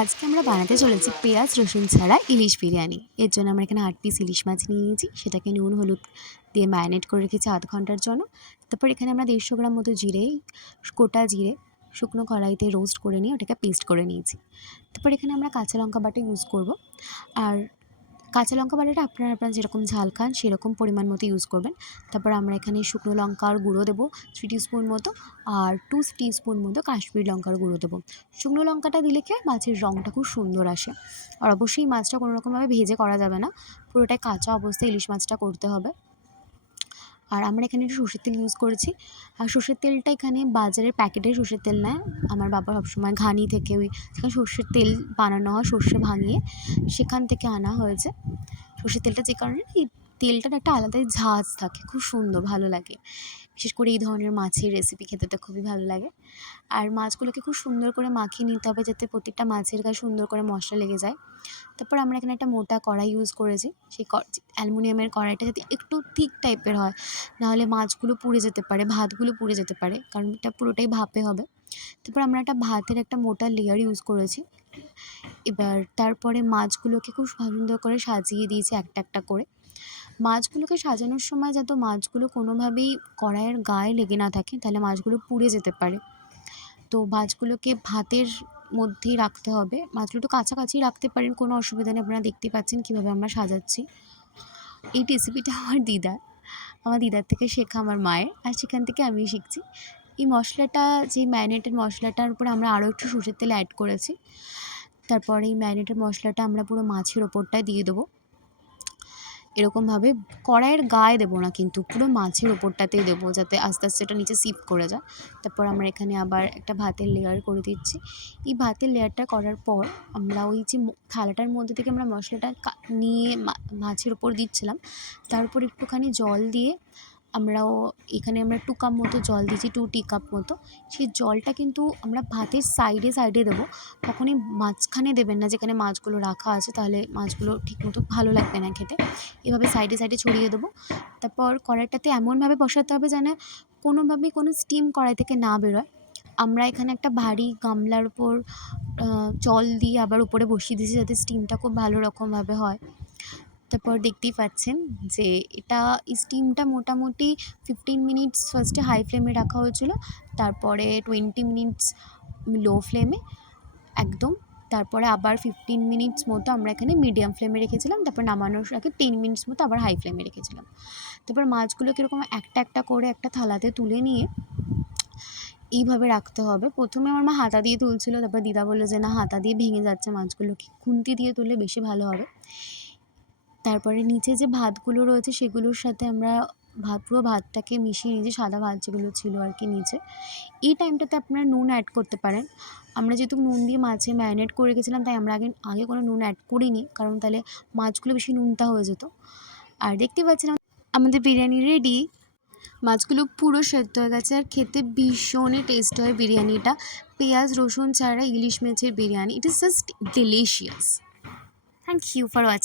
আজকে আমরা বানাতে চলেছি পেঁয়াজ রসুন ছাড়া ইলিশ বিরিয়ানি। এর জন্য আমরা এখানে 8 পিস ইলিশ মাছ নিয়ে নিয়েছি, সেটাকে নুন হলুদ দিয়ে ম্যারিনেট করে রেখেছি আধ ঘন্টার জন্য। তারপর এখানে আমরা 150 গ্রাম মতো জিরে, গোটা জিরে শুকনো কড়াইতে রোস্ট করে নিয়ে ওটাকে পেস্ট করে নিয়েছি। তারপর এখানে আমরা কাঁচা লঙ্কা বাটা ইউজ করব। আর কাঁচা লঙ্কা বাটাটা আপনারা যেরকম ঝাল খান সেরকম পরিমাণ মতো ইউজ করবেন। তারপর আমরা এখানে শুকনো লঙ্কার গুঁড়ো দেবো 3 টিস্পুন মতো, আর 2 টিস্পুন মতো কাশ্মীরি লঙ্কার গুঁড়ো দেবো। শুকনো লঙ্কাটা দিলে কি হয়, মাছের রঙটা খুব সুন্দর আসে। আর অবশ্যই মাছটা কোনো রকমভাবে ভেজে করা যাবে না, পুরোটাই কাঁচা অবস্থায় ইলিশ মাছটা করতে হবে। আর আমরা এখানে একটু সর্ষের তেল ইউজ করেছি। আর সর্ষের তেলটা এখানে বাজারের প্যাকেটের সর্ষের তেল নয়, আমার বাবা সবসময় ঘানি থেকে ওই যেখানে সর্ষের তেল বানানো হয় সর্ষে ভাঙিয়ে সেখান থেকে আনা হয়েছে সর্ষের তেলটা। যে কারণে এই তেলটার একটা আলাদাই ঝাঁজ থাকে, খুব সুন্দর ভালো লাগে। বিশেষ করে এই ধরনের মাছের রেসিপি খেতে তো খুবই ভালো লাগে। আর মাছগুলোকে খুব সুন্দর করে মাখিয়ে নিতে হবে যাতে প্রত্যেকটা মাছের গায়ে সুন্দর করে মশলা লেগে যায়। তারপর আমরা এখানে একটা মোটা কড়াই ইউজ করেছি। সেই অ্যালুমিনিয়ামের কড়াইটা যাতে একটু থিক টাইপের হয়, নাহলে মাছগুলো পুড়ে যেতে পারে, ভাতগুলো পুড়ে যেতে পারে, কারণ এটা পুরোটাই ভাপে হবে। তারপর আমরা একটা ভাতের একটা মোটা লেয়ার ইউজ করেছি। এবার তারপরে মাছগুলোকে খুব সুন্দর করে সাজিয়ে দিয়েছি একটা একটা করে। মাছগুলোকে সাজানোর সময় যাতে মাছগুলো কোনোভাবেই কড়াইয়ের গায়ে লেগে না থাকে, তাহলে মাছগুলো পুড়ে যেতে পারে। তো মাছগুলোকে ভাতের মধ্যেই রাখতে হবে। মাছগুলো একটু কাছাকাছি রাখতে পারেন, কোনো অসুবিধা নেই। আপনারা দেখতে পাচ্ছেন কীভাবে আমরা সাজাচ্ছি। এই রেসিপিটা আমার দিদার থেকে শেখা, আমার মায়ের, আর সেখান থেকে আমি শিখছি। এই মশলাটা, যে ম্যারিনেটেড মশলাটার উপরে আমরা আরও একটু সর্ষের তেল অ্যাড করেছি। তারপরে এই ম্যারিনেটেড মশলাটা আমরা পুরো মাছের ওপরটায় দিয়ে দেবো। এরকমভাবে কড়াইয়ের গায়ে দেবো না, কিন্তু পুরো মাছের ওপরটাতেই দেবো, যাতে আস্তে আস্তে এটা নিচে সিপ করে যায়। তারপর আমরা এখানে আবার একটা ভাতের লেয়ার করে দিচ্ছি। এই ভাতের লেয়ারটা করার পর আমরা ওই যে থালাটার মধ্যে থেকে আমরা মশলাটা নিয়ে মাছের ওপর দিচ্ছিলাম, তার উপর একটুখানি জল দিয়ে আমরাও এখানে আমরা 2 কাপ মতো জল দিয়েছি, 2 টি কাপ মতো। সেই জলটা কিন্তু আমরা ভাতের সাইডে সাইডে দেবো, কখনই মাঝখানে দেবেন না যেখানে মাছগুলো রাখা আছে, তাহলে মাছগুলো ঠিকমতো ভালো লাগবে না খেতে। এভাবে সাইডে সাইডে ছড়িয়ে দেবো। তারপর কড়াইটাতে এমনভাবে বসাতে হবে যেন কোনোভাবেই কোনো স্টিম কড়াই থেকে না বেরোয়। আমরা এখানে একটা ভারী গামলার উপর জল দিয়ে আবার উপরে বসিয়ে দিয়েছি, যাতে স্টিমটা খুব ভালো রকমভাবে হয়। তারপর দেখতেই পাচ্ছেন যে এটা স্টিমটা মোটামুটি 15 মিনিটস ফার্স্টে হাই ফ্লেমে রাখা হয়েছিল, তারপরে 20 মিনিটস লো ফ্লেমে একদম, তারপরে আবার 15 মিনিটস মতো আমরা এখানে মিডিয়াম ফ্লেমে রেখেছিলাম। তারপর নামানোর আগে 10 মিনিটস মতো আবার হাই ফ্লেমে রেখেছিলাম। তারপর মাছগুলোকে এরকম একটা একটা করে একটা থালাতে তুলে নিয়ে এইভাবে রাখতে হবে। প্রথমে আমার মা হাতা দিয়ে তুলছিল, তারপর দিদা বললো যে না, হাতা দিয়ে ভেঙে যাচ্ছে মাছগুলোকে, খুন্তি দিয়ে তুললে বেশি ভালো হবে। তারপরে নিচে যে ভাতগুলো রয়েছে সেগুলোর সাথে আমরা পুরো ভাতটাকে মিশিয়ে নিয়েছি, সাদা ভাত যেগুলো ছিল আর কি নিচে। এই টাইমটাতে আপনারা নুন অ্যাড করতে পারেন। আমরা যেহেতু নুন দিয়ে মাছে ম্যারিনেট করে রেখেছিলাম, তাই আমরা আগে কোনো নুন অ্যাড করিনি, কারণ তাহলে মাছগুলো বেশি নুনতা হয়ে যেত। আর দেখতে পাচ্ছেন আমাদের বিরিয়ানি রেডি। মাছগুলো পুরো সেদ্ধ হয়ে গেছে, আর খেতে ভীষণই টেস্ট হয় বিরিয়ানিটা। পেঁয়াজ রসুন ছাড়া ইলিশ মাছের biryani, it is just delicious. Thank you for watching.